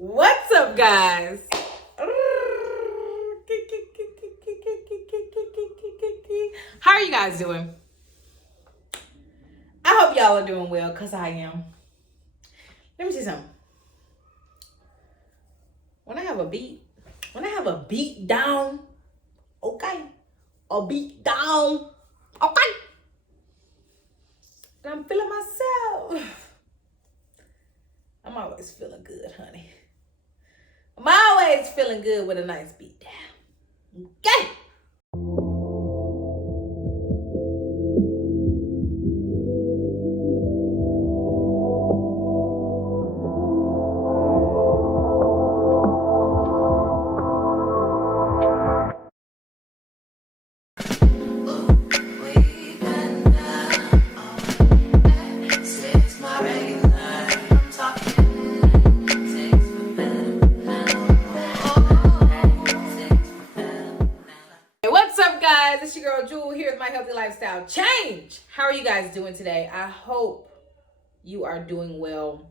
What's up, guys? How are you guys doing? I hope y'all are doing well, because I am. Let me see something. When I have a beat down, okay? A beat down, okay? And I'm feeling myself. I'm always feeling good, honey. I'm always feeling good with a nice beat down. Okay. It's your girl Jewel here with my healthy lifestyle change. How are you guys doing today? I hope you are doing well.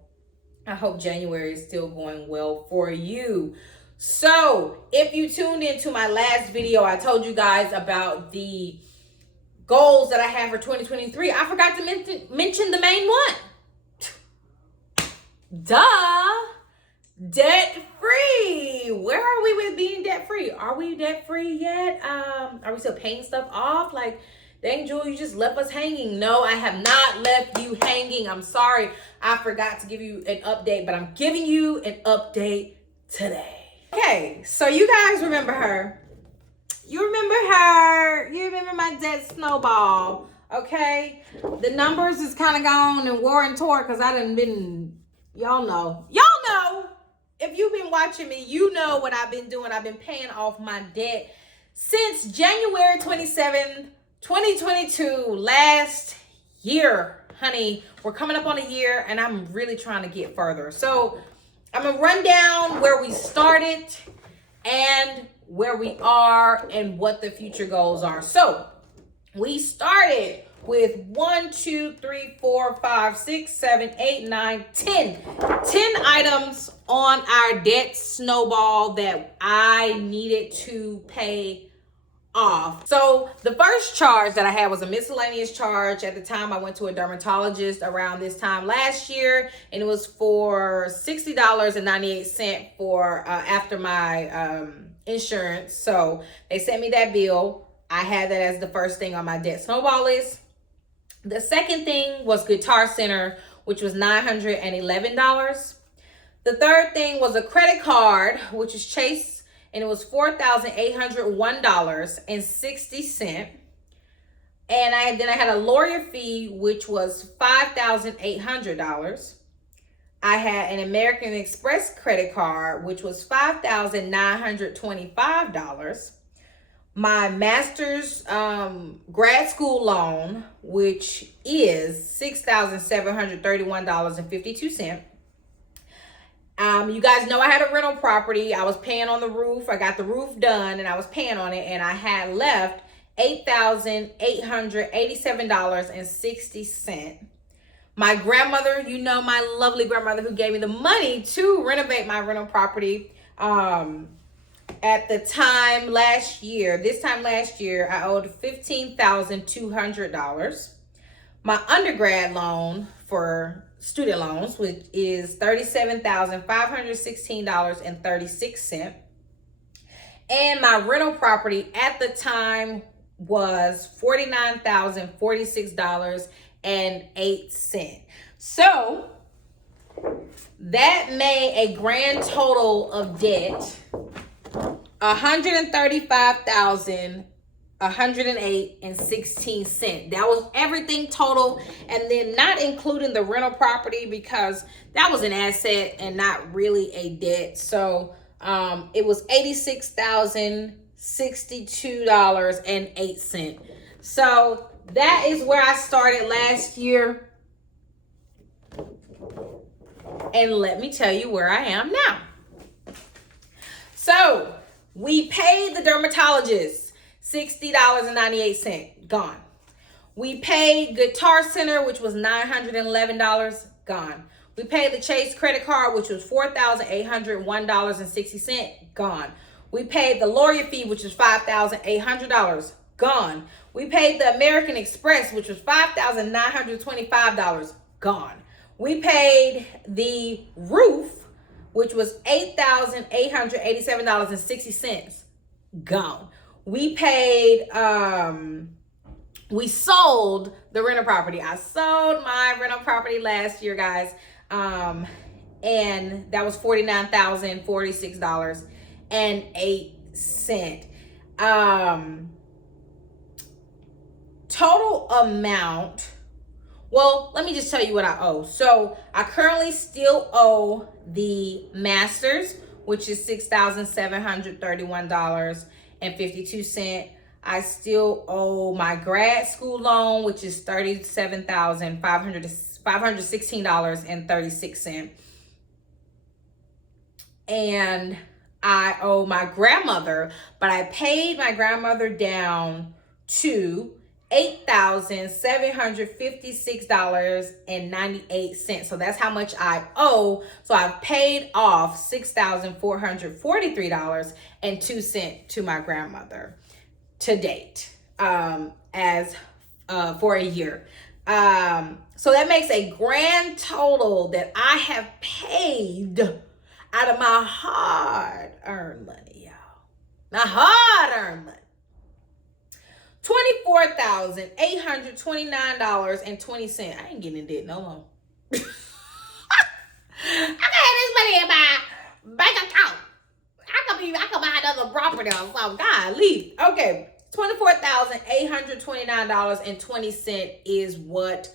I hope January is still going well for you. So if you tuned into my last video, I told you guys about the goals that I have for 2023. I forgot to mention the main one. Duh. Debt free. Where are we with being debt free? Are we debt free yet? Are we still paying stuff off? Like, dang, Jewel, you just left us hanging. No, I have not left you hanging. I'm sorry. I forgot to give you an update, but I'm giving you an update today. Okay, so you guys remember her. You remember her. You remember my debt Snowball. Okay, the numbers is kind of gone and war and tore because I done been, y'all know. If you've been watching me, you know what I've been doing. I've been paying off my debt since January 27th, 2022, last year, honey. We're coming up on a year, and I'm really trying to get further. So I'm going to run down where we started and where we are and what the future goals are. So we started with 1, 2, 3, 4, 5, 6, 7, 8, 9, 10 items on our debt Snowball that I needed to pay off. So the first charge that I had was a miscellaneous charge. At the time, I went to a dermatologist around this time last year, and it was for $60.98 for after my insurance. So they sent me that bill. I had that as the first thing on my debt Snowball list. The second thing was Guitar Center, which was $911. The third thing was a credit card, which is Chase, and it was $4,801.60. And then I had a lawyer fee, which was $5,800. I had an American Express credit card, which was $5,925. My master's grad school loan, which is $6,731.52. You guys know I had a rental property. I was paying on the roof. I got the roof done and I was paying on it, and I had left $8,887.60. My grandmother, you know, my lovely grandmother who gave me the money to renovate my rental property. At the time last year, I owed $15,200. My undergrad loan for student loans, which is $37,516.36. And my rental property at the time was $49,046.08. So that made a grand total of debt $135,108.16. That was everything total, and then not including the rental property because that was an asset and not really a debt. So it was $86,062.08. So that is where I started last year, and let me tell you where I am now. So we paid the dermatologist $60.98, gone. We paid Guitar Center, which was $911, gone. We paid the Chase credit card, which was $4,801.60, gone. We paid the lawyer fee, which was $5,800, gone. We paid the American Express, which was $5,925, gone. We paid the roof, which was $8,887.60, gone. We paid, we sold the rental property. I sold my rental property last year, guys. And that was $49,046.08. Total amount. Well, let me just tell you what I owe. So I currently still owe the masters, which is $6,731.52. I still owe my grad school loan, which is $37,516.36. And I owe my grandmother, but I paid my grandmother down to $8,756.98. So that's how much I owe. So I've paid off $6,443.02 to my grandmother to date, as for a year. So that makes a grand total that I have paid out of my hard-earned money, y'all. My hard-earned money. $24,829.20. I ain't getting in debt no more. I got this money in my bank account. I could buy another property or something. Golly. Okay. $24,829.20 is what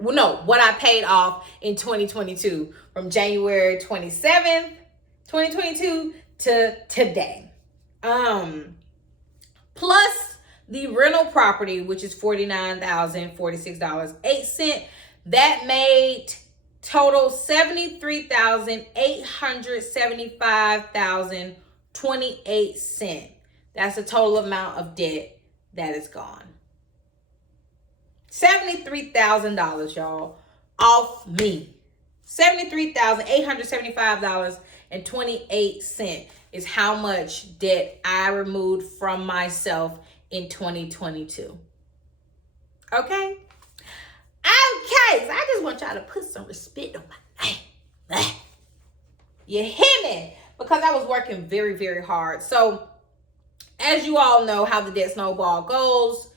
what I paid off in 2022 from January 27th, 2022 to today. Plus the rental property, which is $49,046.08. That made total $73,875.28. That's the total amount of debt that is gone. $73,000, y'all, off me. $73,875.28 is how much debt I removed from myself in 2022. Okay? Okay, so I just want y'all to put some respect on my name. You hear me? Because I was working very, very hard. So, as you all know how the debt snowball goes,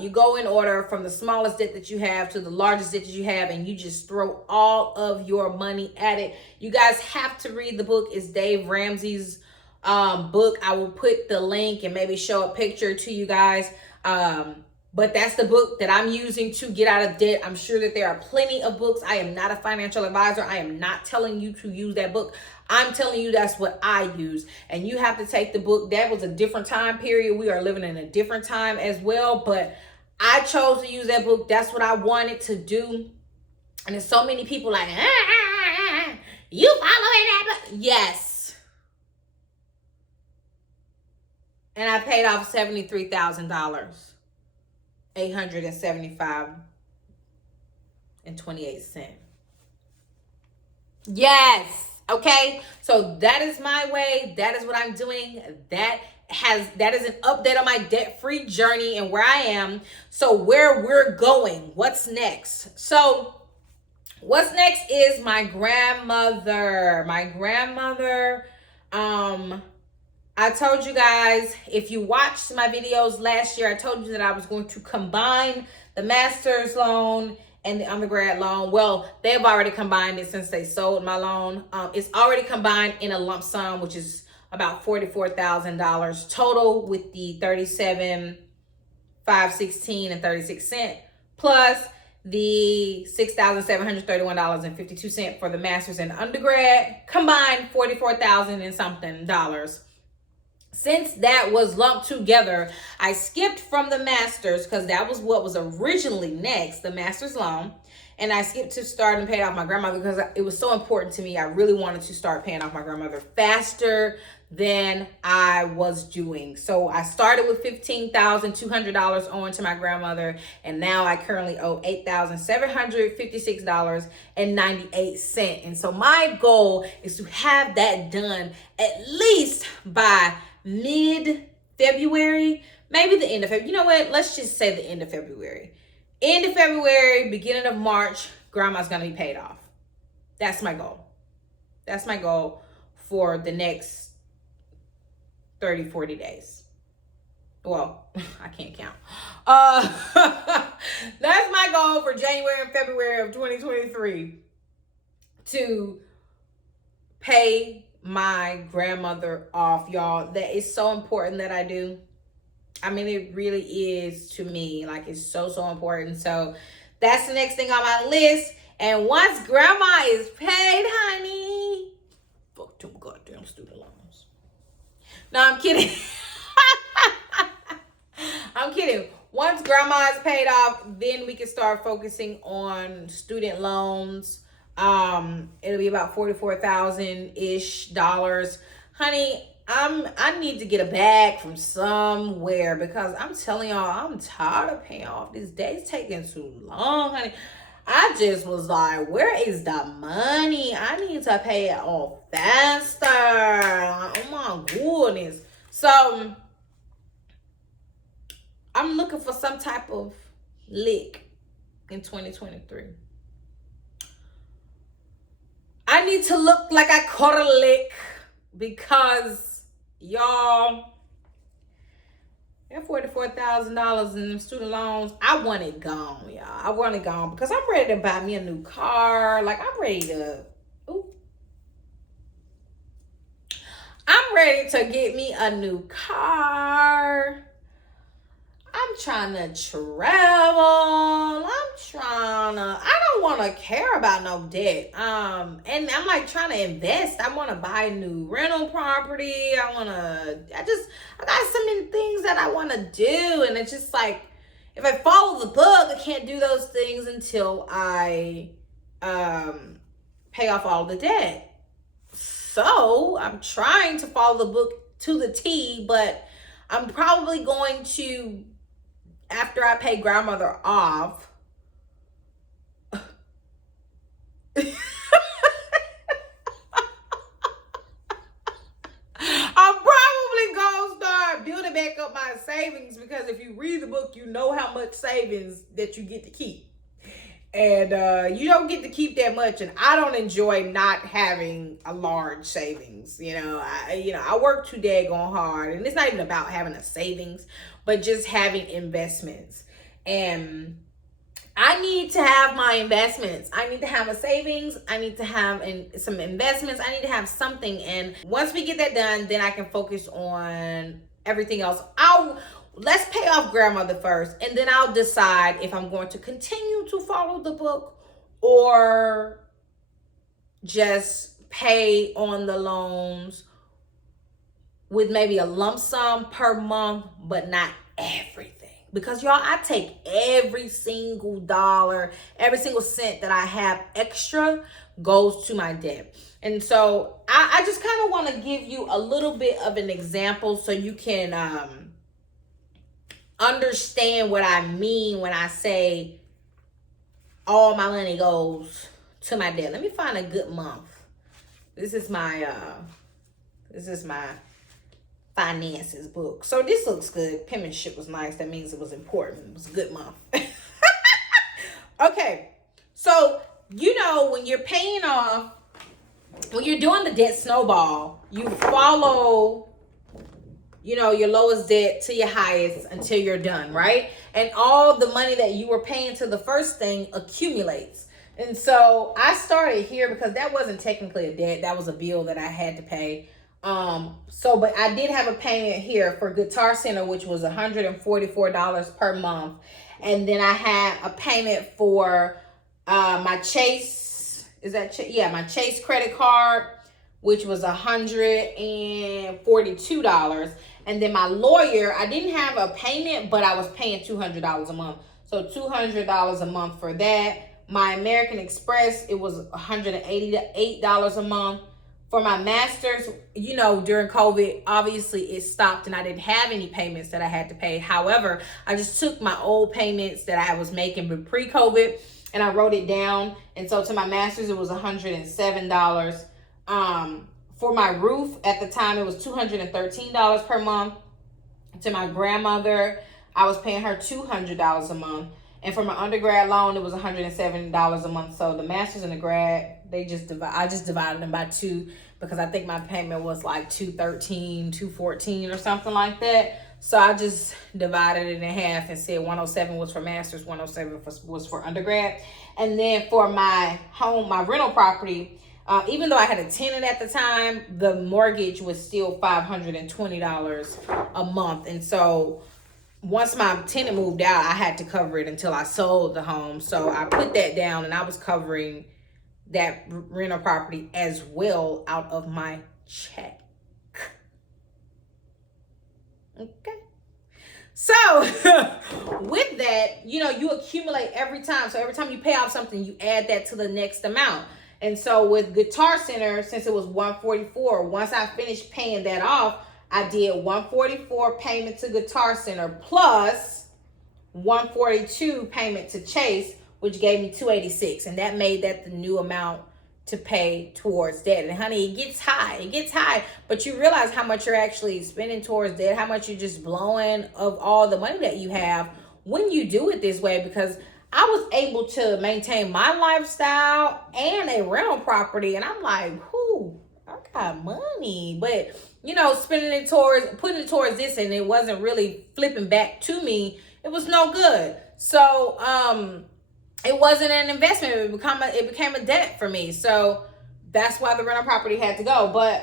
you go in order from the smallest debt that you have to the largest debt that you have, and you just throw all of your money at it. You guys have to read the book. It's Dave Ramsey's book. I will put the link and maybe show a picture to you guys. But that's the book that I'm using to get out of debt. I'm sure that there are plenty of books. I am not a financial advisor. I am not telling you to use that book. I'm telling you that's what I use. And you have to take the book. That was a different time period. We are living in a different time as well. But I chose to use that book. That's what I wanted to do. And there's so many people like, you following that book? Yes. And I paid off $73,000. $875.28. Yes. Okay. So that is my way. That is what I'm doing. That is an update on my debt-free journey and where I am. So where we're going, what's next? So what's next is my grandmother. I told you guys, if you watched my videos last year, I told you that I was going to combine the master's loan and the undergrad loan. Well, they've already combined it since they sold my loan. It's already combined in a lump sum, which is about $44,000 total with the $37,516.36 plus the $6,731.52 for the master's and undergrad, combined $44,000 and something dollars. Since that was lumped together, I skipped from the master's because that was what was originally next, the master's loan. And I skipped to start and pay off my grandmother because it was so important to me. I really wanted to start paying off my grandmother faster than I was doing. So I started with $15,200 owing to my grandmother, and now I currently owe $8,756.98. And so my goal is to have that done at least by mid-February, maybe the end of February. You know what? Let's just say the end of February. End of February, beginning of March, grandma's gonna be paid off. That's my goal. That's my goal for the next 30, 40 days. Well, I can't count. That's my goal for January and February of 2023, to pay my grandmother off, y'all. That is so important that I do. I mean, it really is to me. Like, it's so, so important. So that's the next thing on my list. And once grandma is paid, honey, fuck them goddamn student loans. No, I'm kidding. I'm kidding. Once grandma is paid off, then we can start focusing on student loans. It'll be about $44,000-ish. Honey, I need to get a bag from somewhere, because I'm telling y'all, I'm tired of paying off. These days taking too long, honey. I just was like, where is the money? I need to pay it off faster. Oh my goodness. So I'm looking for some type of lick in 2023. I need to look like I caught a lick, because y'all, that $44,000 in student loans, I want it gone, y'all. I want it gone, because I'm ready to buy me a new car. Like, I'm ready to get me a new car. I'm trying to travel. I don't want to care about no debt. And I'm like trying to invest. I want to buy a new rental property. I got so many things that I want to do. And it's just like, if I follow the book, I can't do those things until I pay off all the debt. So I'm trying to follow the book to the T, but I'm probably going to, after I pay grandmother off, I'm probably gonna start building back up my savings, because if you read the book, you know how much savings that you get to keep. And you don't get to keep that much, and I don't enjoy not having a large savings. I work too daggone hard, and it's not even about having a savings, but just having investments. And I need to have my investments. I need to have a savings. I need to have some investments. I need to have something. And once we get that done, then I can focus on everything else. Let's pay off grandmother first, and then I'll decide if I'm going to continue to follow the book or just pay on the loans with maybe a lump sum per month, but not everything. Because y'all, I take every single dollar, every single cent that I have extra goes to my debt. And so I just kind of want to give you a little bit of an example so you can understand what I mean when I say all my money goes to my debt. Let me find a good month. This is my finances book. So this looks good. Penmanship was nice. That means it was important. It was a good month. Okay. So, when you're paying off, when you're doing the debt snowball, you follow your lowest debt to your highest until you're done, right? And all the money that you were paying to the first thing accumulates. And so I started here because that wasn't technically a debt. That was a bill that I had to pay. But I did have a payment here for Guitar Center, which was $144 per month. And then I had a payment for my Chase, my Chase credit card, which was $142. And then my lawyer, I didn't have a payment, but I was paying $200 a month. So $200 a month for that. My American Express, it was $188 a month For my master's, you know, during COVID, obviously it stopped and I didn't have any payments that I had to pay. However, I just took my old payments that I was making pre-COVID and I wrote it down. And so to my master's, it was $107. For my roof, at the time, it was $213 per month. To my grandmother, I was paying her $200 a month. And for my undergrad loan, it was $170 a month. So the master's and the grad, I just divided them by 2 because I think my payment was like $213, $214 or something like that. So I just divided it in half and said 107 was for master's, 107 was for undergrad. And then for my home, my rental property, even though I had a tenant at the time, the mortgage was still $520 a month. And so once my tenant moved out, I had to cover it until I sold the home. So I put that down and I was covering that rental property as well out of my check. Okay. So with that, you know, you accumulate every time. So every time you pay off something, you add that to the next amount. And so with Guitar Center, since it was $144, once I finished paying that off, I did $144 payment to Guitar Center plus $142 payment to Chase, which gave me $286, and that made that the new amount to pay towards debt. And honey, it gets high, but you realize how much you're actually spending towards debt, how much you're just blowing of all the money that you have when you do it this way, because I was able to maintain my lifestyle and a rental property, and I'm like, whoo, I got money, but you know, putting it towards this, and it wasn't really flipping back to me. It was no good. So, it wasn't an investment. It became a debt for me. So that's why the rental property had to go. But,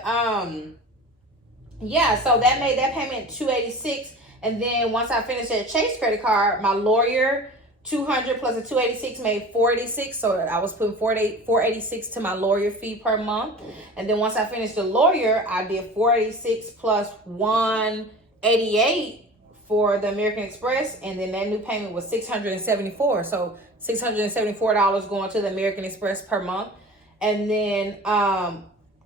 yeah, so that made that payment $286. And then once I finished that Chase credit card, my lawyer, $200 plus a $286 made $486. So I was putting $486 to my lawyer fee per month. And then once I finished the lawyer, I did $486 plus $188 for the American Express. And then that new payment was $674. So $674 going to the American Express per month. And then,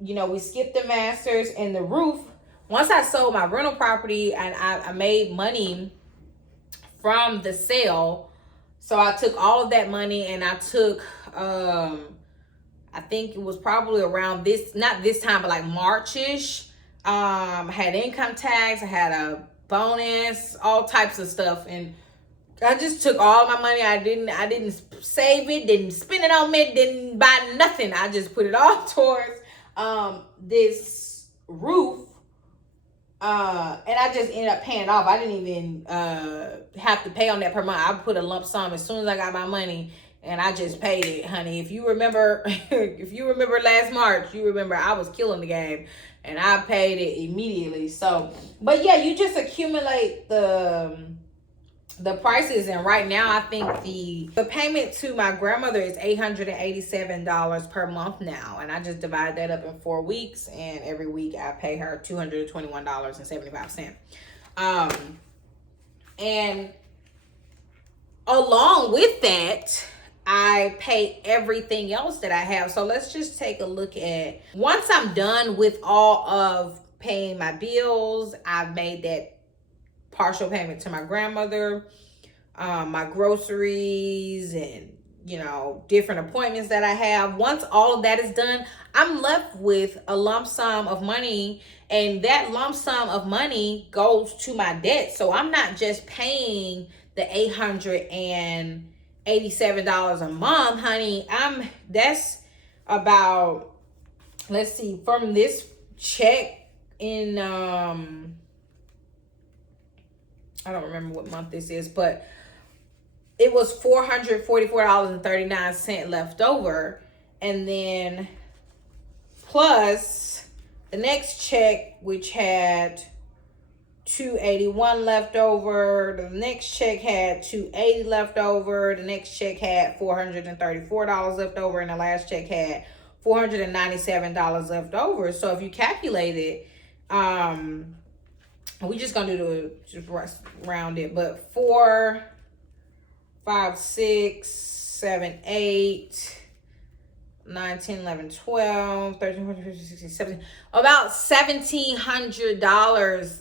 you know, we skipped the masters and the roof. Once I sold my rental property and I made money from the sale, so I took all of that money and I took, I think it was probably around this, not this time, but like March-ish. I had income tax, I had a bonus, all types of stuff. And I just took all my money. I didn't save it, didn't spend it on me, didn't buy nothing. I just put it all towards this roof. And I just ended up paying it off. I didn't even have to pay on that per month. I put a lump sum as soon as I got my money, and I just paid it, honey. If you remember, last March, you remember I was killing the game, and I paid it immediately. So, but yeah, you just accumulate the prices, and right now I think the payment to my grandmother is $887 per month now, and I just divide that up in 4 weeks, and every week I pay her $221.75. And along with that, I pay everything else that I have. So let's just take a look at, once I'm done with all of paying my bills, I've made that partial payment to my grandmother, my groceries, and you know, different appointments that I have. Once all of that is done, I'm left with a lump sum of money, and that lump sum of money goes to my debt. So I'm not just paying the $887 a month, honey. That's about, let's see, from this check in I don't remember what month this is, but it was $444.39 left over. And then plus the next check, which had $281 left over. The next check had $280 left over. The next check had $434 left over. And the last check had $497 left over. So if you calculate it, we just gonna just round it, but 4, 5, 6, 7, 8, 9, 10, 11, 12, 13, 14, 15, 16, 17, about $1,700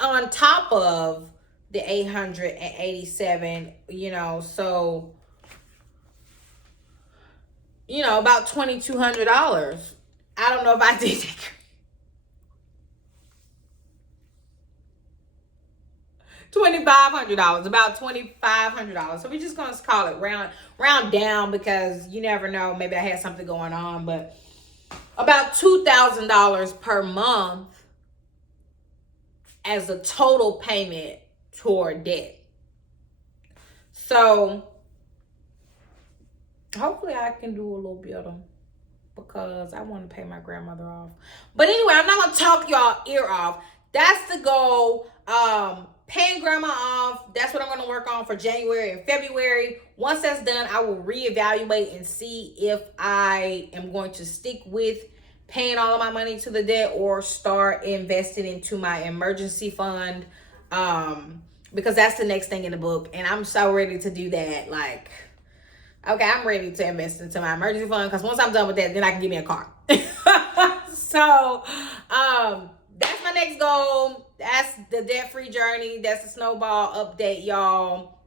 on top of the 887, so, about $2,200. I don't know if I did that. $2,500, about $2,500. So we're just gonna call it round down, because you never know. Maybe I had something going on, but about $2,000 per month as a total payment toward debt. So hopefully I can do a little better, because I want to pay my grandmother off. But anyway, I'm not gonna talk y'all ear off. That's the goal. Paying grandma off. That's what I'm gonna work on for January and February. Once that's done, I will reevaluate and see if I am going to stick with paying all of my money to the debt or start investing into my emergency fund. Because that's the next thing in the book, and I'm so ready to do that. Like, okay, I'm ready to invest into my emergency fund, because once I'm done with that, then I can get me a car. So, that's my next goal. That's the debt-free journey. That's the Snowball update, y'all.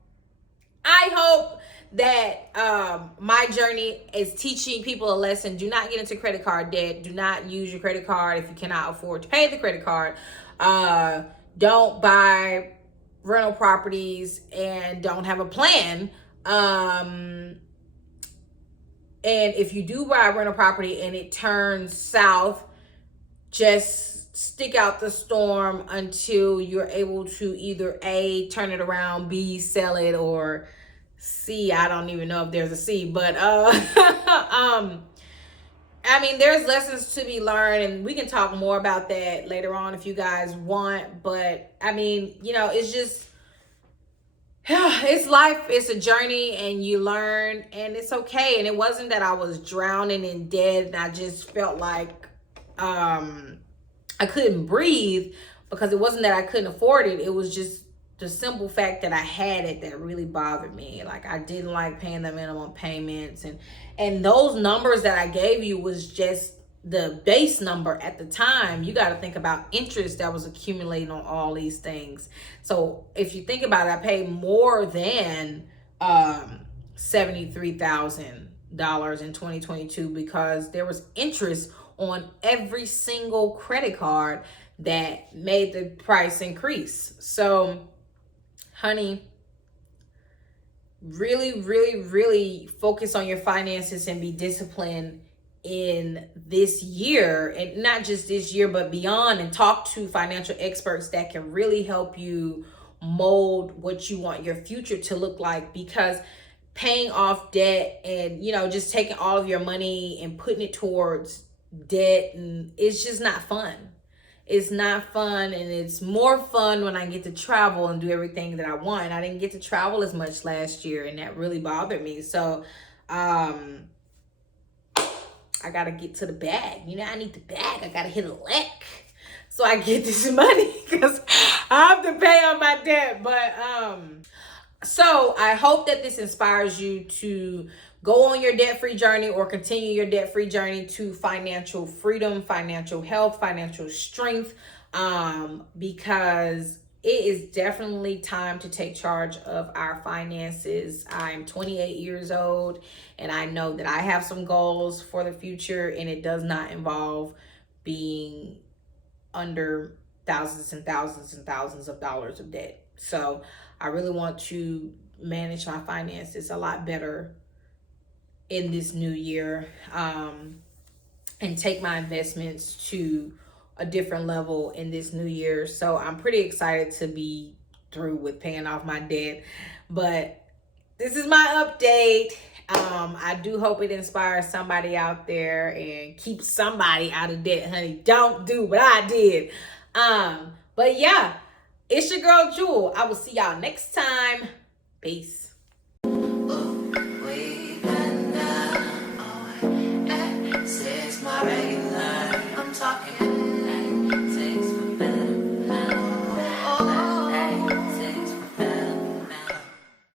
I hope that my journey is teaching people a lesson. Do not get into credit card debt. Do not use your credit card if you cannot afford to pay the credit card. Don't buy rental properties and don't have a plan. And if you do buy a rental property and it turns south, just stick out the storm until you're able to either A, turn it around, B, sell it, or C, I don't even know if there's a C, but I mean, there's lessons to be learned, and we can talk more about that later on if you guys want. But I mean, it's just, it's life. It's a journey, and you learn, and it's okay. And it wasn't that I was drowning in debt and I just felt like I couldn't breathe, because it wasn't that I couldn't afford it. It was just the simple fact that I had it that really bothered me. Like, I didn't like paying the minimum payments, and those numbers that I gave you was just the base number at the time. You got to think about interest that was accumulating on all these things. So if you think about it, I paid more than $73,000 in 2022, because there was interest on every single credit card that made the price increase. So, honey, really, really, really focus on your finances and be disciplined in this year, and not just this year, but beyond, and talk to financial experts that can really help you mold what you want your future to look like. Because paying off debt and, just taking all of your money and putting it towards debt, and it's just not fun. It's not fun, and it's more fun when I get to travel and do everything that I want. I didn't get to travel as much last year, and that really bothered me. So I gotta get to the bag. I need the bag. I gotta hit a lick so I get this money, because I have to pay on my debt. But so I hope that this inspires you to go on your debt-free journey, or continue your debt-free journey to financial freedom, financial health, financial strength, because it is definitely time to take charge of our finances. I'm 28 years old, and I know that I have some goals for the future, and it does not involve being under thousands and thousands and thousands of dollars of debt. So I really want to manage my finances a lot better in this new year, and take my investments to a different level in this new year. So I'm pretty excited to be through with paying off my debt. But this is my update. I do hope it inspires somebody out there and keeps somebody out of debt, honey. Don't do what I did. But yeah, it's your girl Jewel. I will see y'all next time. Peace. I'm talking